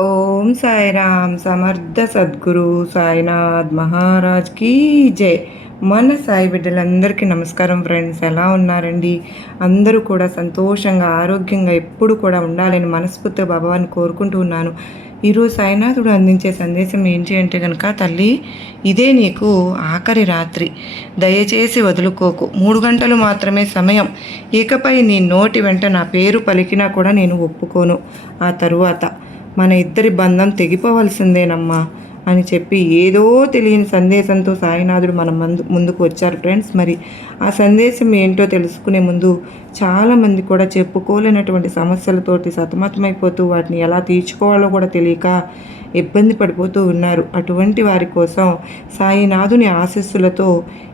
ఓం సాయిరామ్ సమర్థ సద్గురు సాయినాథ్ మహారాజ్ కీ జై. మన సాయి బిడ్డలందరికీ నమస్కారం ఫ్రెండ్స్ ఎలా ఉన్నారండి? అందరూ కూడా సంతోషంగా ఆరోగ్యంగా ఎప్పుడు కూడా ఉండాలని మనస్ఫూర్తిగా భగవాన్ని కోరుకుంటూ ఉన్నాను. ఈరోజు సాయినాథుడు అందించే సందేశం ఏంటి అంటే కనుక తల్లి ఇదే నీకు ఆఖరి రాత్రి. దయచేసి వదులుకోకు. మూడు గంటలు మాత్రమే సమయం. ఇకపై నీ నోటి వెంట నా పేరు పలికినా కూడా నేను ఒప్పుకోను. ఆ తరువాత మన ఇద్దరి బంధం తెగిపోవలసిందేనమ్మా అని చెప్పి ఏదో తెలియని సందేశంతో సాయినాథుడు మన ముందు ముందుకు వచ్చారు ఫ్రెండ్స్. మరి ఆ సందేశం ఏంటో తెలుసుకునే ముందు చాలామంది కూడా చెప్పుకోలేనటువంటి సమస్యలతోటి సతమతమైపోతూ వాటిని ఎలా తీర్చుకోవాలో కూడా తెలియక ఇబ్బంది పడిపోతూ ఉన్నారు. అటువంటి వారి కోసం సాయినాథుని ఆశస్సులతో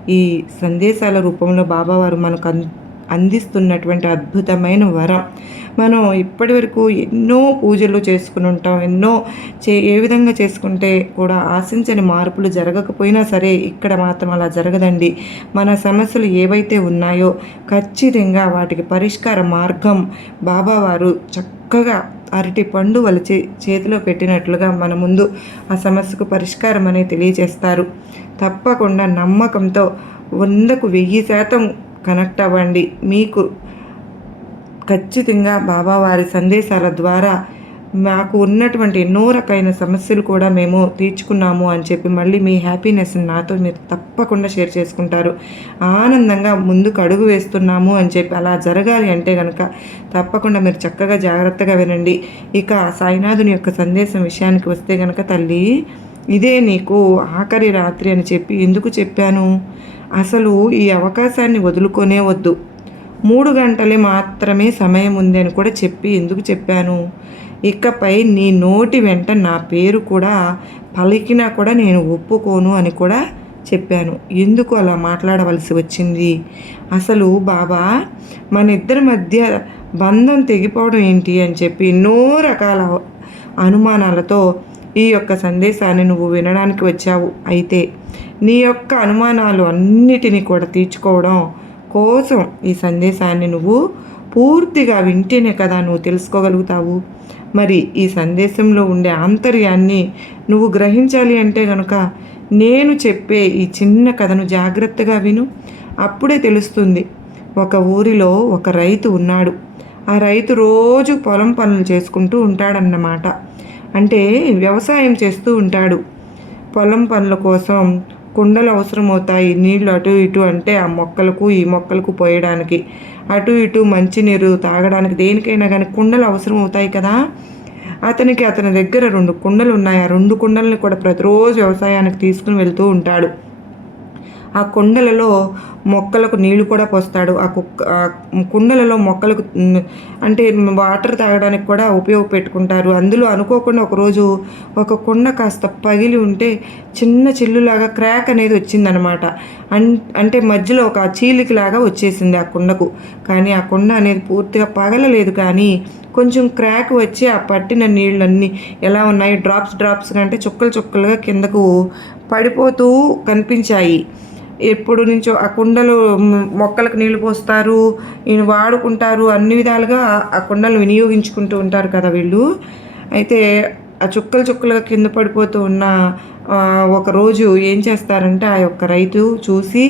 ఈ సందేశాల రూపంలో బాబావారు మనకు అందిస్తున్నటువంటి అద్భుతమైన వరం. మనం ఇప్పటి వరకు ఎన్నో పూజలు చేసుకుని ఉంటాం ఎన్నో చే ఏ విధంగా చేసుకుంటే కూడా ఆశించని మార్పులు జరగకపోయినా సరే ఇక్కడ మాత్రం అలా జరగదండి. మన సమస్యలు ఏవైతే ఉన్నాయో ఖచ్చితంగా వాటికి పరిష్కార మార్గం బాబావారు చక్కగా అరటి పండు వాళ్ళ చేతిలో పెట్టినట్లుగా మన ముందు ఆ సమస్యకు పరిష్కారం అనేది తెలియజేస్తారు. తప్పకుండా నమ్మకంతో వందకు వెయ్యి శాతం కనెక్ట్ అవ్వండి. మీకు ఖచ్చితంగా బాబావారి సందేశాల ద్వారా మాకు ఉన్నటువంటి ఎన్నో రకమైన సమస్యలు కూడా మేము తీర్చుకున్నాము అని చెప్పి మళ్ళీ మీ హ్యాపీనెస్ని నాతో మీరు తప్పకుండా షేర్ చేసుకుంటారు. ఆనందంగా ముందుకు అడుగు వేస్తున్నాము అని చెప్పి అలా జరగాలి అంటే కనుక తప్పకుండా మీరు చక్కగా జాగ్రత్తగా వినండి. ఇక సాయినాథుని యొక్క సందేశం విషయానికి వస్తే కనుక తల్లి ఇదే నీకు ఆఖరి రాత్రి అని చెప్పి ఎందుకు చెప్పాను? అసలు ఈ అవకాశాన్ని వదులుకొనే వద్దు. మూడు గంటలే మాత్రమే సమయం ఉంది అని కూడా చెప్పి ఎందుకు చెప్పాను? ఇకపై నీ నోటి వెంట నా పేరు కూడా పలికినా కూడా నేను ఒప్పుకోను అని కూడా చెప్పాను. ఎందుకు అలా మాట్లాడవలసి వచ్చింది? అసలు బాబా మన ఇద్దరి మధ్య బంధం తెగిపోవడం ఏంటి అని చెప్పి ఎన్నో రకాల అనుమానాలతో ఈ యొక్క సందేశాన్ని నువ్వు వినడానికి వచ్చావు. అయితే నీ యొక్క అనుమానాలు అన్నిటినీ కూడా తీర్చుకోవడం కోసం ఈ సందేశాన్ని నువ్వు పూర్తిగా వింటేనే కదా నువ్వు తెలుసుకోగలుగుతావు. మరి ఈ సందేశంలో ఉండే ఆంతర్యాన్ని నువ్వు గ్రహించాలి అంటే కనుక నేను చెప్పే ఈ చిన్న కథను జాగ్రత్తగా విను. అప్పుడే తెలుస్తుంది ఒక ఊరిలో ఒక రైతు ఉన్నాడు. ఆ రైతు రోజు పొలం పనులు చేసుకుంటూ ఉంటాడన్నమాట. అంటే వ్యవసాయం చేస్తూ ఉంటాడు. పొలం పనుల కోసం కుండలు అవసరమవుతాయి. నీళ్ళు అటు ఇటు అంటే ఆ మొక్కలకు ఈ మొక్కలకు పోయడానికి. అటు ఇటు మంచినీరు తాగడానికి దేనికైనా కానీ కుండలు అవసరం అవుతాయి కదా. అతనికి అతని దగ్గర రెండు కుండలు ఉన్నాయి ఆ రెండు కుండలను కూడా ప్రతిరోజు వ్యవసాయానికి తీసుకుని వెళ్తూ ఉంటాడు. ఆ కుండలలో మొక్కలకు నీళ్ళు కూడా పోస్తాడు. ఆ కుక్క కుండలలో మొక్కలకు అంటే వాటర్ తాగడానికి కూడా ఉపయోగపెట్టుకుంటారు. అందులో అనుకోకుండా ఒకరోజు ఒక కుండ కాస్త పగిలి ఉంటే చిన్న చిల్లులాగా క్రాక్ అనేది వచ్చిందనమాట. అన్ అంటే మధ్యలో ఒక చీలికలాగా వచ్చేసింది ఆ కుండకు. కానీ ఆ కుండ అనేది పూర్తిగా పగలలేదు. కానీ కొంచెం క్రాక్ వచ్చి ఆ పట్టిన నీళ్ళన్నీ ఎలా ఉన్నాయి? డ్రాప్స్ డ్రాప్స్ కంటే చుక్కలు చుక్కలుగా కిందకు పడిపోతూ కనిపించాయి. ఎప్పుడు నుంచో ఆ కుండలు మొక్కలకు నీళ్ళు పోస్తారు వాడుకుంటారు అన్ని విధాలుగా ఆ కుండలు వినియోగించుకుంటూ ఉంటారు కదా వీళ్ళు. అయితే చుక్కలు చుక్కలుగా కింద పడిపోతూ ఉన్న ఒక రోజు ఏం చేస్తారంటే ఆ యొక్క రైతు చూసి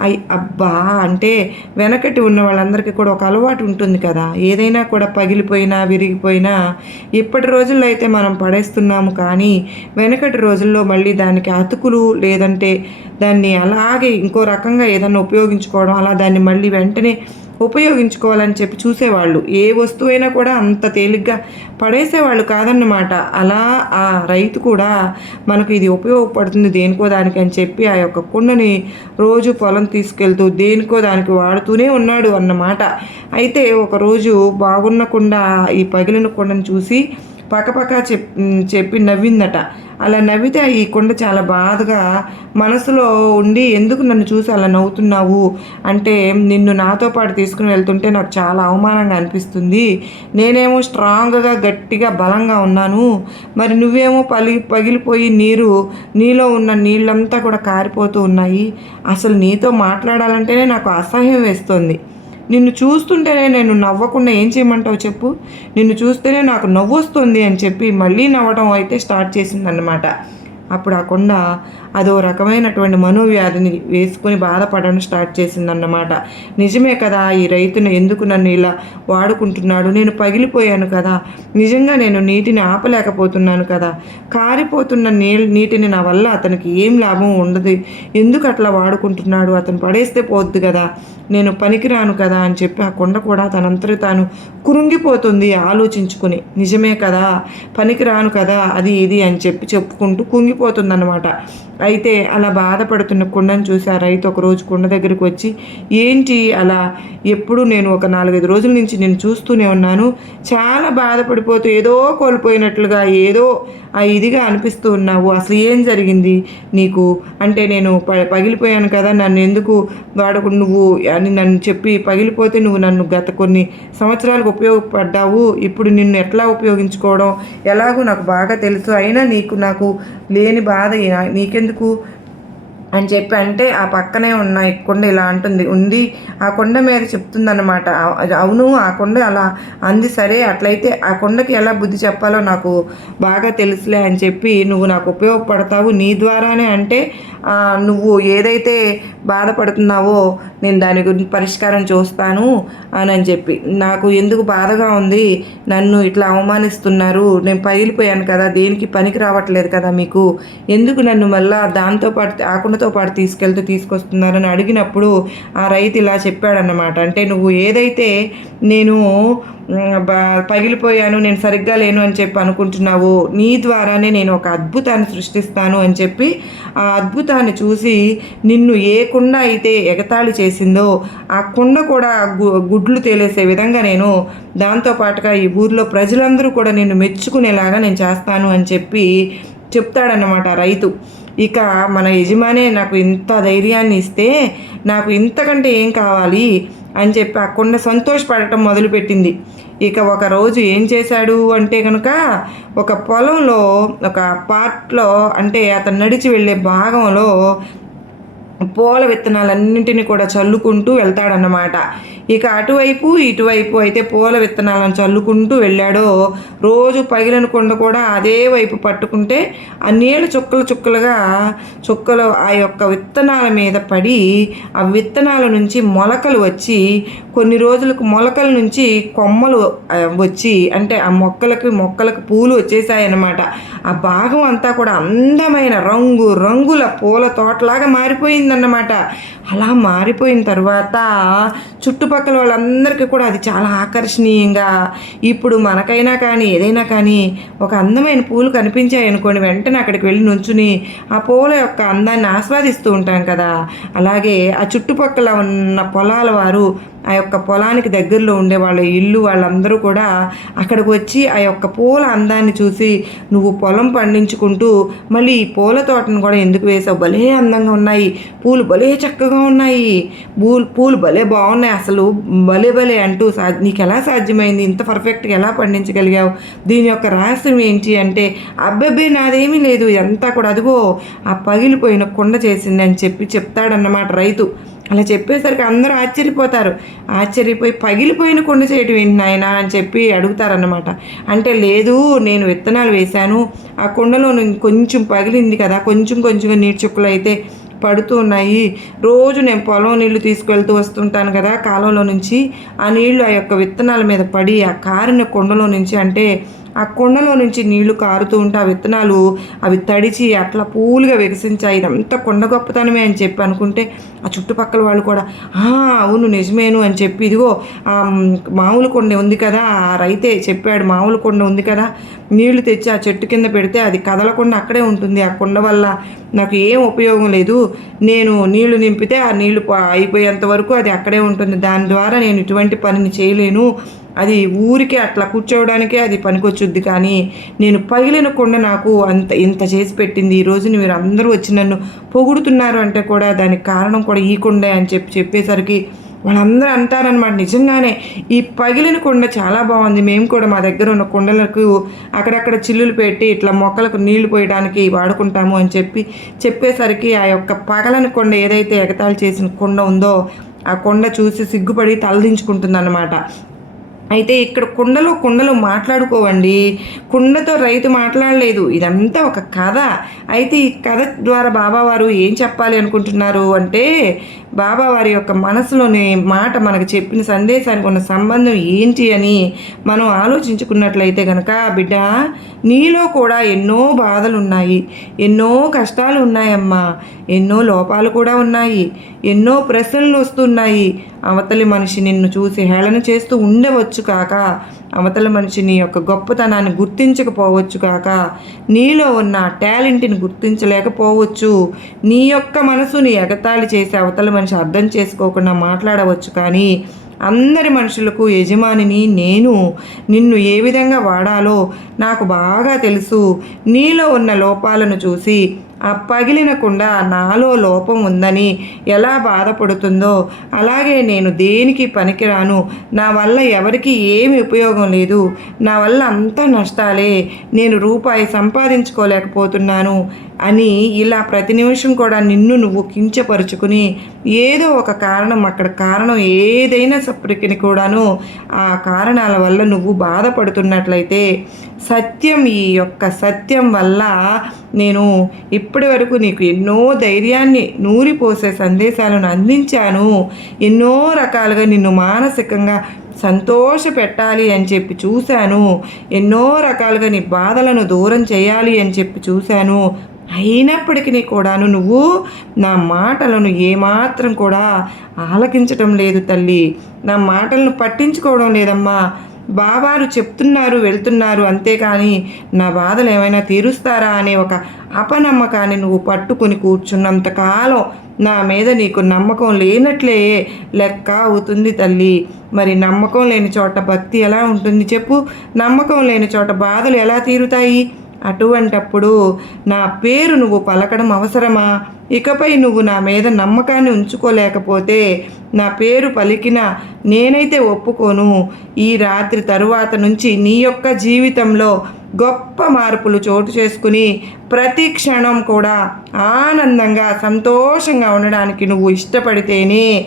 అయ్యి అబ్బా! అంటే వెనకటి ఉన్న వాళ్ళందరికీ కూడా ఒక అలవాటు ఉంటుంది కదా. ఏదైనా కూడా పగిలిపోయినా విరిగిపోయినా ఇప్పటి రోజుల్లో అయితే మనం పడేస్తున్నాము కానీ వెనకటి రోజుల్లో మళ్ళీ దానికి అతుకులు లేదంటే దాన్ని అలాగే ఇంకో రకంగా ఏదన్నా ఉపయోగించుకోవడం అలా దాన్ని మళ్ళీ వెంటనే ఉపయోగించుకోవాలని చెప్పి చూసేవాళ్ళు. ఏ వస్తువైనా కూడా అంత తేలిగ్గా పడేసేవాళ్ళు కాదన్నమాట. అలా ఆ రైతు కూడా మనకు ఇది ఉపయోగపడుతుంది దేనికో దానికి అని చెప్పి ఆ యొక్క కుండని రోజు పొలం తీసుకెళ్తూ దేనికో దానికి వాడుతూనే ఉన్నాడు అన్నమాట. అయితే ఒకరోజు బాగున్న కుండ ఈ పగిలిన కుండను చూసి పక్కపక్క చెప్ చెప్పి నవ్విందట. అలా నవ్వితే ఈ కొండ చాలా బాధగా మనసులో ఉండి ఎందుకు నన్ను చూసి అలా నవ్వుతున్నావు? అంటే నిన్ను నాతో పాటు తీసుకుని వెళ్తుంటే నాకు చాలా అవమానంగా అనిపిస్తుంది. నేనేమో స్ట్రాంగ్గా గట్టిగా బలంగా ఉన్నాను. మరి నువ్వేమో పలి పగిలిపోయి నీరు నీలో ఉన్న నీళ్ళంతా కూడా కారిపోతూ ఉన్నాయి. అసలు నీతో మాట్లాడాలంటేనే నాకు అసహ్యం వేస్తుంది. నిన్ను చూస్తుంటేనే నేను నవ్వకుండా ఏం చేయమంటావు చెప్పు? నిన్ను చూస్తేనే నాకు నవ్వు వస్తుంది అని చెప్పి మళ్ళీ నవ్వడం అయితే స్టార్ట్ చేసిందన్నమాట. అప్పుడు ఆ కొండ అదో రకమైనటువంటి మనోవ్యాధిని వేసుకుని బాధపడడం స్టార్ట్ చేసిందన్నమాట. నిజమే కదా ఈ రైతును ఎందుకు నన్ను ఇలా వాడుకుంటున్నాడు? నేను పగిలిపోయాను కదా. నిజంగా నేను నీటిని ఆపలేకపోతున్నాను కదా. కారిపోతున్న నీ నీటిని నా వల్ల అతనికి ఏం లాభం ఉండదు. ఎందుకు అట్లా వాడుకుంటున్నాడు? అతను పడేస్తే పోద్దు కదా. నేను పనికిరాను కదా అని చెప్పి ఆ కొండ కూడా తనంతటి తాను కురుంగిపోతుంది ఆలోచించుకుని. నిజమే కదా పనికిరాను కదా అది ఇది అని చెప్పి చెప్పుకుంటూ కుంగిపోతుందన్నమాట. అయితే అలా బాధపడుతున్న కుండను చూసి ఆ రైతు ఒకరోజు కుండ దగ్గరికి వచ్చి ఏంటి అలా? ఎప్పుడు నేను ఒక నాలుగైదు రోజుల నుంచి నేను చూస్తూనే ఉన్నాను. చాలా బాధపడిపోతూ ఏదో కోల్పోయినట్లుగా ఏదో ఆ ఇదిగా అనిపిస్తూ ఉన్నావు. అసలు ఏం జరిగింది నీకు? అంటే నేను ప పగిలిపోయాను కదా. నన్ను ఎందుకు వాడకు నువ్వు అని నన్ను చెప్పి పగిలిపోతే నువ్వు నన్ను గత కొన్ని సంవత్సరాలకు ఉపయోగపడ్డావు. ఇప్పుడు నిన్ను ఎట్లా ఉపయోగించుకోవడం? ఎలాగో నాకు బాగా తెలుసు. అయినా నీకు నాకు లేని బాధ నీకెందుకు ఎందుకు అని చెప్పి అంటే ఆ పక్కనే ఉన్న కొండ ఇలా అంటుంది ఉంది. ఆ కొండ మీద చెప్తుందన్నమాట. అవును ఆ కొండ అలా అంది. సరే అట్లయితే ఆ కొండకి ఎలా బుద్ధి చెప్పాలో నాకు బాగా తెలుసులే అని చెప్పి నువ్వు నాకు ఉపయోగపడతావు నీ ద్వారానే అంటే నువ్వు ఏదైతే బాధపడుతున్నావో నేను దాని గురించి పరిష్కారం చూస్తాను అని అని చెప్పి. నాకు ఎందుకు బాధగా ఉంది? నన్ను ఇట్లా అవమానిస్తున్నారు. నేను పగిలిపోయాను కదా. దేనికి పనికి రావట్లేదు కదా మీకు? ఎందుకు నన్ను మళ్ళీ దాంతో పాటు ఆ పాటు తీసుకెళ్తూ తీసుకొస్తున్నారని అడిగినప్పుడు ఆ రైతు ఇలా చెప్పాడన్నమాట. అంటే నువ్వు ఏదైతే నేను పగిలిపోయాను నేను సరిగ్గా లేను అని చెప్పి అనుకుంటున్నావు నీ ద్వారానే నేను ఒక అద్భుతాన్ని సృష్టిస్తాను అని చెప్పి ఆ అద్భుతాన్ని చూసి నిన్ను ఏ కుండ అయితే ఎగతాళి చేసిందో ఆ కుండ కూడా గుడ్లు తేలేసే విధంగా నేను దాంతో పాటుగా ఈ ఊర్లో ప్రజలందరూ కూడా నిన్ను మెచ్చుకునేలాగా నేను చేస్తాను అని చెప్పి చెప్తాడన్నమాట ఆ రైతు. ఇక మన యజమానే నాకు ఇంత ధైర్యాన్ని ఇస్తే నాకు ఇంతకంటే ఏం కావాలి అని చెప్పి ఆ కొండ సంతోషపడటం మొదలుపెట్టింది. ఇక ఒక రోజు ఏం చేశాడు అంటే కనుక ఒక పొలంలో ఒక పార్ట్లో అంటే అతను నడిచి వెళ్ళే భాగంలో పూల విత్తనాలన్నింటినీ కూడా చల్లుకుంటూ వెళ్తాడన్నమాట. ఇక అటువైపు ఇటువైపు అయితే పూల విత్తనాలను చల్లుకుంటూ వెళ్ళాడో రోజు పగిలిన కొండ కూడా అదే వైపు పట్టుకుంటే ఆ నీళ్ళు చుక్కలు చుక్కలుగా చుక్కలు ఆ యొక్క విత్తనాల మీద పడి ఆ విత్తనాల నుంచి మొలకలు వచ్చి కొన్ని రోజులకు మొలకల నుంచి కొమ్మలు వచ్చి అంటే ఆ మొక్కలకి మొక్కలకు పూలు వచ్చేసాయన్నమాట. ఆ భాగం అంతా కూడా అందమైన రంగు రంగుల పూల తోటలాగా మారిపోయింది. మారిపోయిందన్నమాట అలా మారిపోయిన తర్వాత చుట్టుపక్కల వాళ్ళందరికీ కూడా అది చాలా ఆకర్షణీయంగా ఇప్పుడు మనకైనా కానీ ఏదైనా కానీ ఒక అందమైన పూలు కనిపించాయి అనుకోండి వెంటనే అక్కడికి వెళ్ళి నుంచుని ఆ పూల యొక్క అందాన్ని ఆస్వాదిస్తూ ఉంటాం కదా. అలాగే ఆ చుట్టుపక్కల ఉన్న పొలాల వారు ఆ యొక్క పొలానికి దగ్గరలో ఉండే వాళ్ళ ఇల్లు వాళ్ళందరూ కూడా అక్కడికి వచ్చి ఆ యొక్క పూల అందాన్ని చూసి నువ్వు పొలం పండించుకుంటూ మళ్ళీ ఈ పూల తోటను కూడా ఎందుకు వేసావు? భలే అందంగా ఉన్నాయి. పూలు భలే చక్కగా ఉన్నాయి. పూలు పూలు భలే బాగున్నాయి. అసలు భలే భలే అంటూ సా నీకు ఎలా సాధ్యమైంది? ఇంత పర్ఫెక్ట్గా ఎలా పండించగలిగావు? దీని యొక్క రహస్యం ఏంటి అంటే అబ్బబ్బే నాదేమీ లేదు. ఇదంతా కూడా అదిగో ఆ పగిలిపోయిన కుండ చేసింది అని చెప్పి చెప్తాడన్నమాట రైతు. అలా చెప్పేసరికి అందరూ ఆశ్చర్యపోతారు. ఆశ్చర్యపోయి పగిలిపోయిన కొండ చేయటం ఏంటి నాయన అని చెప్పి అడుగుతారన్నమాట. అంటే లేదు నేను విత్తనాలు వేశాను. ఆ కొండలో కొంచెం పగిలింది కదా కొంచెం కొంచెంగా నీటి చుక్కలు అయితే పడుతూ ఉన్నాయి. రోజు నేను పొలం నీళ్ళు తీసుకెళ్తూ వస్తుంటాను కదా కాలంలో నుంచి. ఆ నీళ్ళు ఆ యొక్క విత్తనాల మీద పడి ఆ కారిన కొండలో నుంచి అంటే ఆ కొండలో నుంచి నీళ్ళు కారుతూ ఉంటే ఆ విత్తనాలు అవి తడిచి అట్లా పూలుగా వికసించాయి. ఇదంతా కొండ గొప్పతనమే అని చెప్పి అనుకుంటే ఆ చుట్టుపక్కల వాళ్ళు కూడా అవును నిజమేను అని చెప్పి ఇదిగో ఆ మామూలు కొండ ఉంది కదా ఆ రైతే చెప్పాడు మామూలు కొండ ఉంది కదా నీళ్ళు తెచ్చి ఆ చెట్టు కింద పెడితే అది కదలకుండా అక్కడే ఉంటుంది ఆ కొండ వల్ల నాకు ఏం ఉపయోగం లేదు. నేను నీళ్ళు నింపితే ఆ నీళ్ళు అయిపోయేంత వరకు అది అక్కడే ఉంటుంది. దాని ద్వారా నేను ఇటువంటి పనిని చేయలేను. అది ఊరికే అట్లా కూర్చోవడానికే అది పనికొచ్చుద్ది. కానీ నేను పగిలిన కొండ నాకు అంత ఇంత చేసి పెట్టింది. ఈ రోజున మీరు అందరూ వచ్చి నన్ను పొగుడుతున్నారు అంటే కూడా దానికి కారణం కూడా ఈ కొండే అని చెప్పి చెప్పేసరికి వాళ్ళందరూ అంటారనమాట నిజంగానే ఈ పగిలిన కొండ చాలా బాగుంది. మేము కూడా మా దగ్గర ఉన్న కుండలకు అక్కడక్కడ చిల్లులు పెట్టి ఇట్లా మొక్కలకు నీళ్ళు పోయడానికి వాడుకుంటాము అని చెప్పి చెప్పేసరికి ఆ యొక్క పగలని కొండ ఏదైతే ఎగతాళి చేసిన కొండ ఉందో ఆ కొండ చూసి సిగ్గుపడి తలదించుకుంటుందన్నమాట. అయితే ఇక్కడ కుండలో కుండలు మాట్లాడుకోవండి. కుండతో రైతు మాట్లాడలేదు. ఇదంతా ఒక కథ. అయితే ఈ కథ ద్వారా బాబావారు ఏం చెప్పాలి అనుకుంటున్నారు అంటే బాబా వారి యొక్క మనసులోని మాట మనకు చెప్పిన సందేశానికి ఉన్న సంబంధం ఏంటి అని మనం ఆలోచించుకున్నట్లయితే కనుక బిడ్డ నీలో కూడా ఎన్నో బాధలు ఉన్నాయి ఎన్నో కష్టాలు ఉన్నాయమ్మా ఎన్నో లోపాలు కూడా ఉన్నాయి. ఎన్నో ప్రశ్నలు వస్తున్నాయి. అవతలి మనిషి నిన్ను చూసి హేళన చేస్తూ ఉండవచ్చు కాక అవతల మనిషి నీ యొక్క గొప్పతనాన్ని గుర్తించకపోవచ్చు కాక నీలో ఉన్న టాలెంట్ని గుర్తించలేకపోవచ్చు. నీ యొక్క మనసుని ఎగతాళి చేసి అవతల మనిషి అర్థం చేసుకోకుండా మాట్లాడవచ్చు కానీ అందరి మనుషులకు యజమానిని నేను నిన్ను ఏ విధంగా వాడాలో నాకు బాగా తెలుసు. నీలో ఉన్న లోపాలను చూసి ఆ పగిలిన కుండ నాలో లోపం ఉందని ఎలా బాధపడుతుందో అలాగే నేను దేనికి పనికిరాను? నా వల్ల ఎవరికి ఏమి ఉపయోగం లేదు. నా వల్ల అంతా నష్టాలే. నేను రూపాయి సంపాదించుకోలేకపోతున్నాను. అని ఇలా ప్రతి నిమిషం కూడా నిన్ను నువ్వు కించపరుచుకుని ఏదో ఒక కారణం అక్కడ కారణం ఏదైనా సప్పటికి కూడాను ఆ కారణాల వల్ల నువ్వు బాధపడుతున్నట్లయితే సత్యం ఈ యొక్క సత్యం వల్ల నేను ఇప్పటి వరకు నీకు ఎన్నో ధైర్యాన్ని నూరిపోసే సందేశాలను అందించాను. ఎన్నో రకాలుగా నిన్ను మానసికంగా సంతోష పెట్టాలి అని చెప్పి చూశాను. ఎన్నో రకాలుగా నీ బాధలను దూరం చేయాలి అని చెప్పి చూశాను. అయినప్పటికీ కూడాను నువ్వు నా మాటలను ఏమాత్రం కూడా ఆలకించటం లేదు తల్లి. నా మాటలను పట్టించుకోవడం లేదమ్మా. బాబారు చెప్తున్నారు వెళ్తున్నారు అంతేకాని నా బాధలు ఏమైనా తీరుస్తారా అనే ఒక అపనమ్మకాన్ని నువ్వు పట్టుకొని కూర్చున్నంతకాలం నా మీద నీకు నమ్మకం లేనట్లే లెక్క అవుతుంది తల్లి. మరి నమ్మకం లేని చోట భక్తి ఎలా ఉంటుంది చెప్పు? నమ్మకం లేని చోట బాధలు ఎలా తీరుతాయి? అటువంటప్పుడు నా పేరు నువ్వు పలకడం అవసరమా? ఇకపై నువ్వు నా మీద నమ్మకాన్ని ఉంచుకోలేకపోతే నా పేరు పలికిన నేనైతే ఒప్పుకోను. ఈ రాత్రి తరువాత నుంచి నీ యొక్క జీవితంలో గొప్ప మార్పులు చోటు చేసుకుని ప్రతి క్షణం కూడా ఆనందంగా సంతోషంగా ఉండడానికి నువ్వు ఇష్టపడితేనే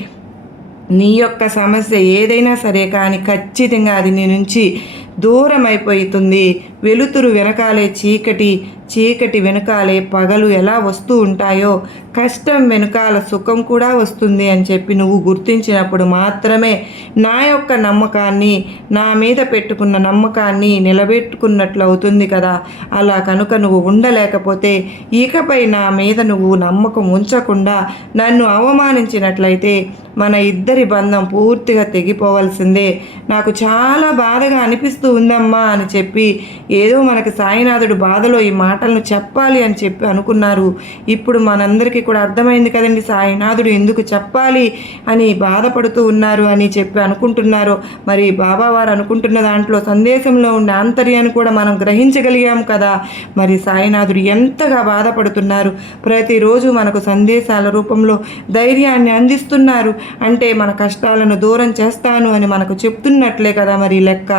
నీ యొక్క సమస్య ఏదైనా సరే కానీ ఖచ్చితంగా అది నీ నుంచి దూరం అయిపోతుంది వెలుతురు వెనకాలే చీకటి చీకటి వెనకాలే పగలు ఎలా వస్తూ ఉంటాయో కష్టం వెనకాల సుఖం కూడా వస్తుంది అని చెప్పి నువ్వు గుర్తించినప్పుడు మాత్రమే నా యొక్క నమ్మకాన్ని నా మీద పెట్టుకున్న నమ్మకాన్ని నిలబెట్టుకున్నట్లు అవుతుంది కదా. అలా కనుక నువ్వు ఉండలేకపోతే ఇకపై నా మీద నువ్వు నమ్మకం ఉంచకుండా నన్ను అవమానించినట్లయితే మన ఇద్దరి బంధం పూర్తిగా తెగిపోవలసిందే. నాకు చాలా బాధగా అనిపిస్తూ ఉందమ్మా అని చెప్పి ఏదో మనకి సాయినాథుడు బాధలో ఈ మాటలను చెప్పాలి అని చెప్పి అనుకున్నారు. ఇప్పుడు మనందరికీ కూడా అర్థమైంది కదండి సాయినాథుడు ఎందుకు చెప్పాలి అని బాధపడుతూ ఉన్నారు అని చెప్పి అనుకుంటున్నారు. మరి బాబావారు అనుకుంటున్న దాంట్లో సందేశంలో ఉండే ఆంతర్యాన్ని కూడా మనం గ్రహించగలిగాం కదా. మరి సాయినాథుడు ఎంతగా బాధపడుతున్నారు. ప్రతిరోజు మనకు సందేశాల రూపంలో ధైర్యాన్ని అందిస్తున్నారు. అంటే మన కష్టాలను దూరం చేస్తాను అని మనకు చెప్తున్నట్లే కదా మరి లెక్క.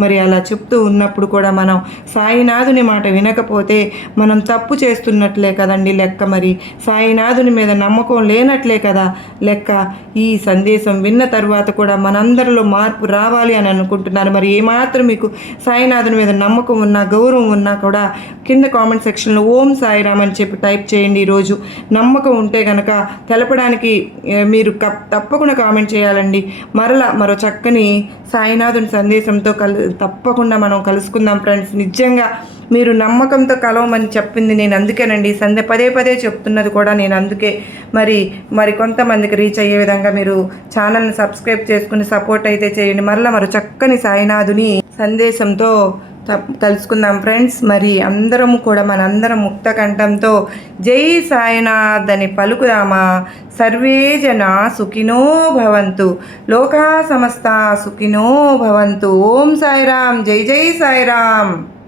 మరి అలా చెప్తూ ఉన్నప్పుడు కూడా మనం సాయినాథుని మాట వినకపోతే మనం తప్పు చేస్తున్నట్లే కదండి లెక్క మరి. సాయినాథుని మీద నమ్మకం లేనట్లే కదా లెక్క. ఈ సందేశం విన్న తర్వాత కూడా మనందరిలో మార్పు రావాలి అని అనుకుంటున్నారు. మరి ఏమాత్రం మీకు సాయినాథుని మీద నమ్మకం ఉన్నా గౌరవం ఉన్నా కూడా కింద కామెంట్ సెక్షన్లో ఓం సాయిరామ్ అని చెప్పి టైప్ చేయండి ఈరోజు. నమ్మకం ఉంటే కనుక తెలపడానికి మీరు తప్పకుండా కామెంట్ చేయాలండి. మరలా మరో చక్కని సాయినాథుని సందేశంతో కల్ తప్పకుండా మనం కలుసుకుందాం ఫ్రెండ్స్. నిజంగా మీరు నమ్మకంతో కలవమని చెప్పింది నేను అందుకేనండి. సందే పదే పదే చెప్తున్నది కూడా నేను అందుకే. మరి మరి కొంతమందికి రీచ్ అయ్యే విధంగా మీరు ఛానల్ని సబ్స్క్రైబ్ చేసుకుని సపోర్ట్ అయితే చేయండి. మరలా మరో చక్కని సాయినాథుని సందేశంతో కలుసుకుందాం ఫ్రెండ్స్. మరి అందరము కూడా మనందరం ముక్త కంఠంతో జై సాయినాథ్ అని పలుకుదామా? సర్వే జన సుఖినో భవంతు. లోకా సమస్త సుఖినో భవంతు. ఓం సాయిరామ్. జై జై సాయిరామ్.